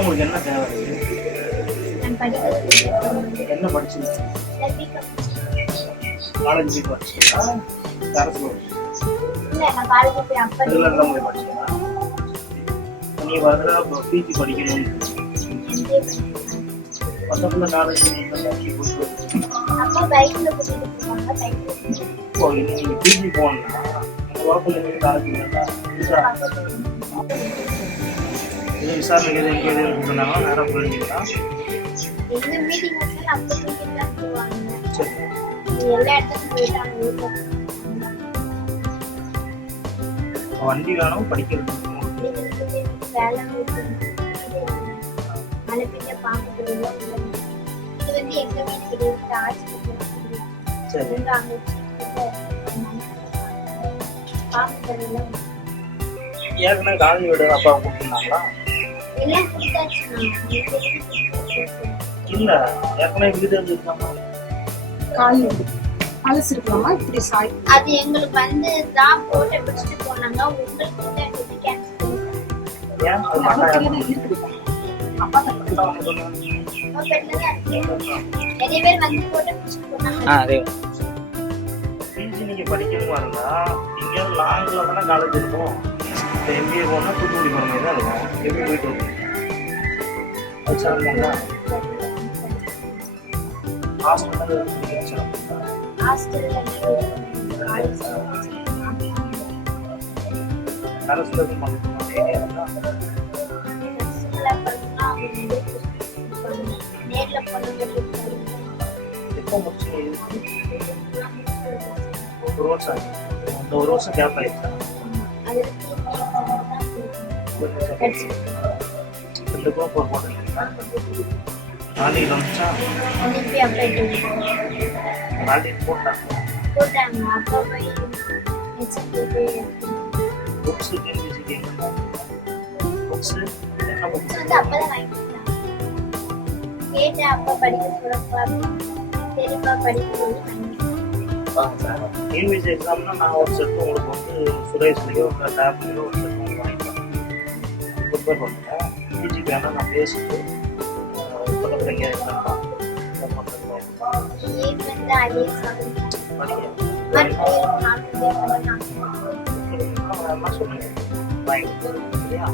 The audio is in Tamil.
உங்களுக்கு என்ன தேவை இருக்கு? என்ன படிச்சீங்க? காலேஜ் போய் படிச்சீங்களா? கரஸ்ல ரெகுலர் போய் படிச்சீங்களா? நீ வர பிஜி படிக்கணும்னு பக்கத்துல காலேஜ் நீங்க பிஜி போனா உங்க காலேஜ் விசாரணை எது சொன்னாங்களா நேரம் போயிருந்தீங்களா? வண்டி வேணும் படிக்கிறது ஏற்கனவே காலேஜ் விட அப்பா கூப்பிட்டுருந்தாங்களா? இல்ல ஏற்கனவே வீடு இருக்காமா பழசு இருக்கலாமா? இப்படி சாய் அது எங்களுக்கு வந்து தான் போட்டோ பிடிச்சிட்டு போனாங்க. உங்களுக்கு வந்து எனக்கு கேன்சல் ஏன் அப்பா நிறைய பேர் வந்து போட்டோ பிடிச்சிட்டு போனாங்க. பிஜி நீங்க படிக்கணுமா இருந்தா இங்க லாங்ல தானே காலேஜ் இருக்கும். இப்போ எம்பிஏ போனா தூத்துக்குடி போன மாதிரி தான் இருக்கும். எப்படி போயிட்டு வருவீங்க? ஹாஸ்பிட்டல் ஒரு வருஷம் கேப் ஆயிடுச்சா? நாளைக்கு வந்துச்சா? நாளைக்கு போட்டாங்க. புக்ஸ் புக்ஸ் என்ன புக்ஸ்? கேட்டேன் அப்பா படிக்க சொல்லுங்க. சரிப்பா படிக்க டிவிசி எக்ஸாம்னா நான் ஒரு செட்டு உங்களுக்கு வந்து சுரேஷ்லையோ இல்லை டேப்லையோ ஒரு செட்டு உங்களுக்கு வாங்கிப்பேன். ப்ரிப்பேர் பண்ணுறேன். பிஜி வேணால் நான் பேசிட்டு பக்கத்தில் எங்கேயா இருந்தால் படிக்க சொல்லுங்கள் வாங்கிக்கிறேன். சரியா?